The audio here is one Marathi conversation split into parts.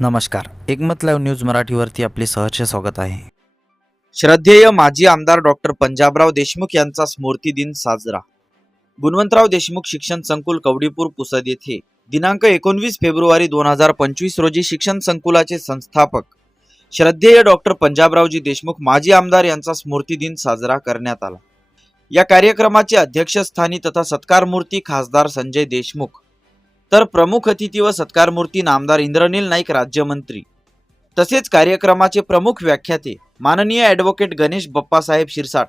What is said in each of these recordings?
नमस्कार. एकमत लाईव्ह न्यूज मराठीवरती आपले सहर्ष स्वागत आहे. श्रद्धेय माजी आमदार डॉक्टर पंजाबराव देशमुख यांचा स्मृती दिन साजरा. गुणवंतराव देशमुख शिक्षण संकुल कवडीपूर पुसद येथे दिनांक एकोणवीस फेब्रुवारी दोन हजार पंचवीस रोजी शिक्षण संकुलाचे संस्थापक श्रद्धेय डॉक्टर पंजाबरावजी देशमुख माजी आमदार यांचा स्मृती दिन साजरा करण्यात आला. या कार्यक्रमाचे अध्यक्षस्थानी तथा सत्कारमूर्ती खासदार संजय देशमुख तर प्रमुख अतिथी व सत्कारमूर्ती नामदार इंद्रनील नाईक राज्यमंत्री. तसेच कार्यक्रमाचे प्रमुख व्याख्याते माननीय ॲडव्होकेट गणेश बप्पासाहेब शिरसाट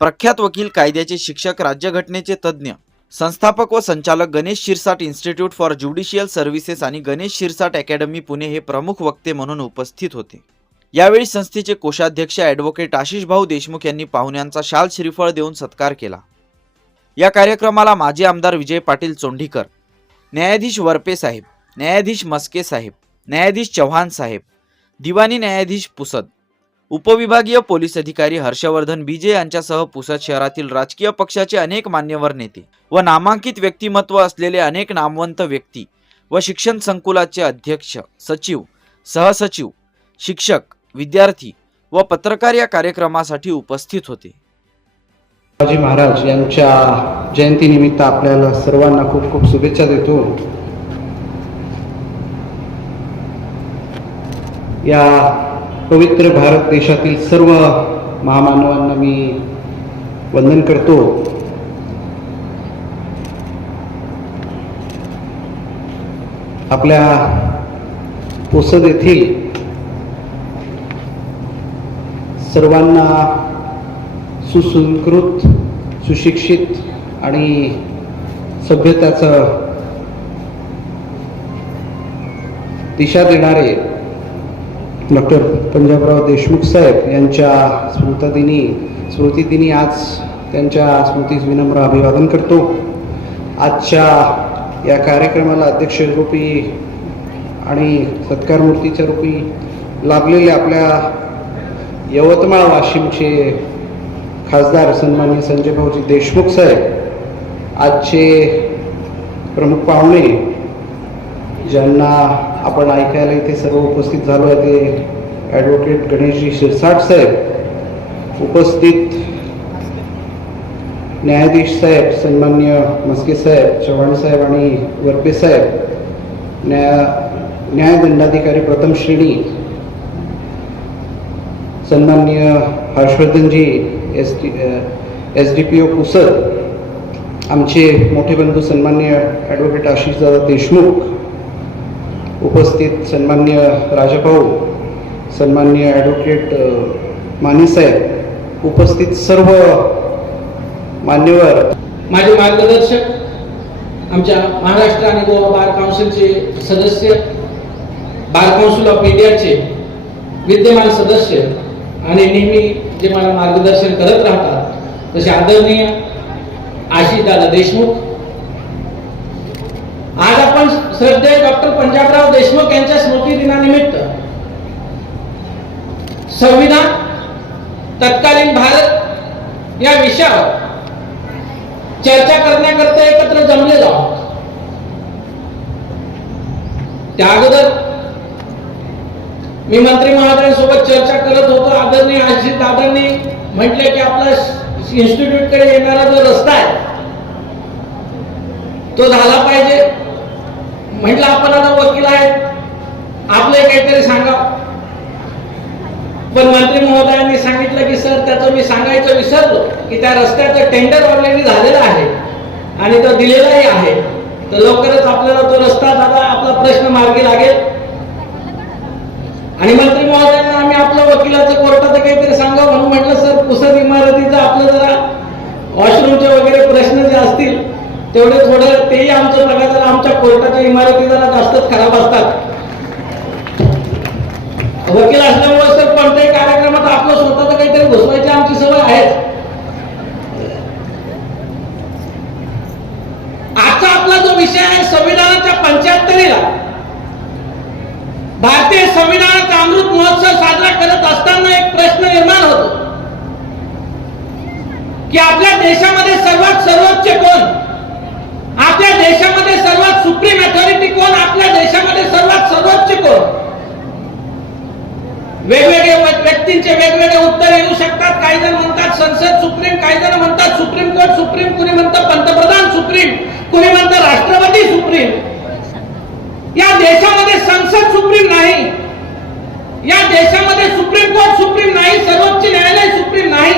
प्रख्यात वकील कायद्याचे शिक्षक राज्यघटनेचे तज्ज्ञ संस्थापक व संचालक Ganesh Shirsat institute for judicial services आणि गणेश शिरसाट अकॅडमी पुणे हे प्रमुख वक्ते म्हणून उपस्थित होते. यावेळी संस्थेचे कोषाध्यक्ष ॲडव्होकेट आशिष भाऊ देशमुख यांनी पाहुण्यांचा शाल श्रीफळ देऊन सत्कार केला. या कार्यक्रमाला माजी आमदार विजय पाटील चोंढीकर न्यायाधीश वरपे साहेब न्यायाधीश मस्के साहेब न्यायाधीश चव्हाण साहेब दिवाणी न्यायाधीश पुसद उपविभागीय पोलीस अधिकारी हर्षवर्धन बीजे यांच्यासह पुसद शहरातील राजकीय पक्षाचे अनेक मान्यवर नेते व नामांकित व्यक्तिमत्व असलेले अनेक नामवंत व्यक्ती व शिक्षण संकुलाचे अध्यक्ष सचिव सहसचिव शिक्षक विद्यार्थी व पत्रकार या कार्यक्रमासाठी उपस्थित होते. शिवाजी महाराज यांच्या जयंतीनिमित्त आपल्याला सर्वांना खूप खूप शुभेच्छा देतो. या पवित्र भारत देशातील सर्व महामानवांना मी वंदन करतो. आपल्या पोसद येथील सर्वांना सुसंस्कृत सुशिक्षित आणि सभ्यताचं दिशा देणारे डॉक्टर पंजाबराव देशमुख साहेब यांच्या स्मृतदिनी स्मृतिदिनी आज त्यांच्या स्मृतीस विनम्र अभिवादन करतो. आजच्या या कार्यक्रमाला अध्यक्षरूपी आणि सत्कारमूर्तीच्या रूपी लाभलेले आपल्या यवतमाळ वाशिमचे खासदार सन्माननीय संजय भाऊजी देशमुख साहेब आजचे प्रमुख पाहुणे ज्यांना आपण ऐकायला इथे सर्व उपस्थित झालो आहे ते ॲडव्होकेट गणेशजी शिरसाट साहेब उपस्थित न्यायाधीश साहेब सन्मान्य मस्के साहेब चव्हाण साहेब आणि वरपे साहेब न्याय न्यायदंडाधिकारी प्रथम श्रेणी सन्मान्य Harshvardhanji S D S D P O Pusad आमचे मोठे बंधू सन्मान्य ॲडव्होकेट आशिषदादा देशमुख उपस्थित सन्मान्य राजाभाऊ सन्मान्य ॲडव्होकेट मानीसाहेब उपस्थित सर्व मान्यवर. माझे मार्गदर्शक आमच्या महाराष्ट्र आणि गोवा बार काउन्सिलचे सदस्य बार काउन्सिल ऑफ इंडियाचे विद्यमान सदस्य आणि नेहमी जे मला मार्गदर्शन करत राहतात तसे आदरणीय आशिषदादा देशमुख. आज आपण श्रद्धेय डॉक्टर पंजाबराव देशमुख यांच्या स्मृती दिनानिमित्त संविधान तत्कालीन भारत या विषयावर चर्चा करण्याकरता एकत्र जमलेलो आहोत. त्या अगोदर मी मंत्री महोदय चर्चा करत होतो आदरणीय आशिष दादांनी. म्हटले की आपला इन्स्टिट्यूटकडे येणारा जो रस्ता आहे तो झाला पाहिजे. म्हटलं आपण आता वकील आहेत. आपलं काहीतरी सांगा. पण मंत्री महोदयांनी सांगितलं की सर त्याचं मी सांगायचं विसरलो की त्या रस्त्याचं टेंडर ऑलरेडी झालेलं आहे आणि तो दिलेलाही आहे. तर लवकरच आपल्याला तो रस्ता दादा आपला प्रश्न मार्गी लागेल. आणि मंत्री महोदयांना आम्ही आपल्या वकिलाचं कोर्टाचं काहीतरी सांगा म्हणून म्हटलं सर पुसद इमारतीचं आपलं जरा वॉशरूमचे वगैरे प्रश्न जे असतील तेवढे थोडं तेही आमचं बघा जरा आमच्या कोर्टाच्या इमारती जरा जास्तच खराब असतात. वकील असल्यामुळे सर कोणत्याही कार्यक्रमात आपलं स्वतःच काहीतरी घुसवायची आमची सवय आहेच. आजचा आपला जो विषय आहे संविधानाच्या पंच्याहत्तरीला भारतीय संविधानाचा अमृत महोत्सव साजरा करत असताना एक प्रश्न निर्माण होतो. की आपल्या देशामध्ये सर्वात सर्वोच्च कोण? आपल्या देशामध्ये सर्वात सुप्रीम अथॉरिटी कोण? आपल्या देशामध्ये सर्वात सर्वोच्च कोण? वेगवेगळे व्यक्तींचे वेगवेगळे उत्तर येऊ शकतात. काही जण म्हणतात संसद सुप्रीम काही जण म्हणतात सुप्रीम कोर्ट सुप्रीम कुणी म्हणतं पंतप्रधान सुप्रीम कुणी म्हणतं राष्ट्रपती सुप्रीम. या देशामध्ये संसद सुप्रीम नाही. या देशामध्ये सुप्रीम कोर्ट सुप्रीम नाही सर्वोच्च न्यायालय सुप्रीम नाही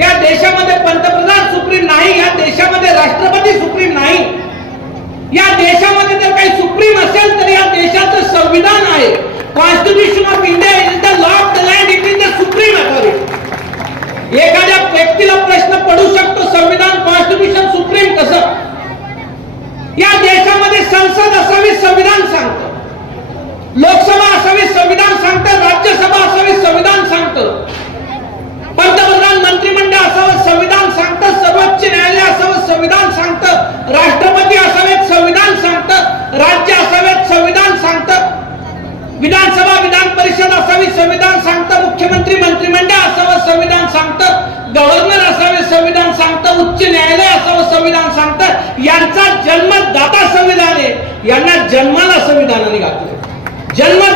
या देशामध्ये पंतप्रधान सुप्रीम नाही या देशामध्ये राष्ट्रपती सुप्रीम नाही या देशामध्ये जर काही सुप्रीम असेल तर या देशाचं संविधान आहे constitution of India is the law of the land it is the supreme authority एखाद्या व्यक्तीला प्रश्न पडू शकतो संविधान कॉन्स्टिट्यूशन सुप्रीम कसं या देशामध्ये संसद असावी संविधान सांगतं लोकसभा असावी संविधान सांगतं राज्यसभा असावी संविधान सांगतं. पंतप्रधान मंत्रिमंडळ असावं संविधान सांगतं. सर्वोच्च न्यायालय असावं संविधान सांगतं. राष्ट्रपती असावेत संविधान सांगतं. राज्य असावेत संविधान सांगतं. विधानसभा विधान परिषद असावी संविधान सांगतं. मुख्यमंत्री मंत्रिमंडळ असावं संविधान सांगतं. गव्हर्नर असावे संविधान सांगतं. उच्च न्यायालय असावं संविधान सांगतं. यांचा जन्मदाता संविधान आहे. यांना जन्माला संविधानाने घातलं. जन्म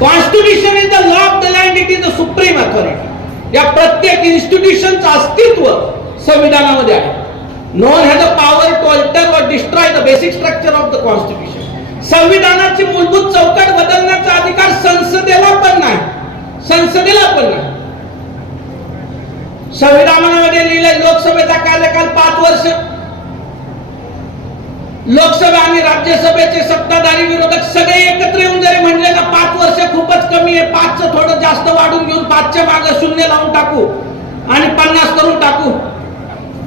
constitution is the law of the land it is the supreme authority या प्रत्येक इन्स्टिट्यूशनचं अस्तित्व संविधानामध्ये आहे. None has a power to alter व destroy the basic structure of the constitution संविधानाची मूलभूत चौकट बदलण्याचा अधिकार संसदेला पण नाही. संसदेला पण नाही. संविधानामध्ये लिहिलंय लोकसभेचा कार्यकाल पाच वर्ष लोकसभा आणि राज्यसभेचे सत्ताधारी विरोधक सगळे एकत्र येऊन जरी म्हणले ना पाच वर्ष खूपच कमी आहे पाचचं थोडं जास्त वाढून घेऊन पाचच्या मागे शून्य लावून टाकू आणि पन्नास करून टाकू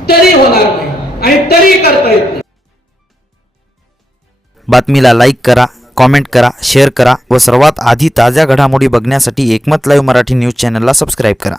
तरी होणार नाही आणि तरी करता येत नाही. बातमीला लाईक करा कॉमेंट करा शेअर करा व सर्वात आधी ताज्या घडामोडी बघण्यासाठी एकमत लाईव्ह मराठी न्यूज चॅनलला सबस्क्राईब करा.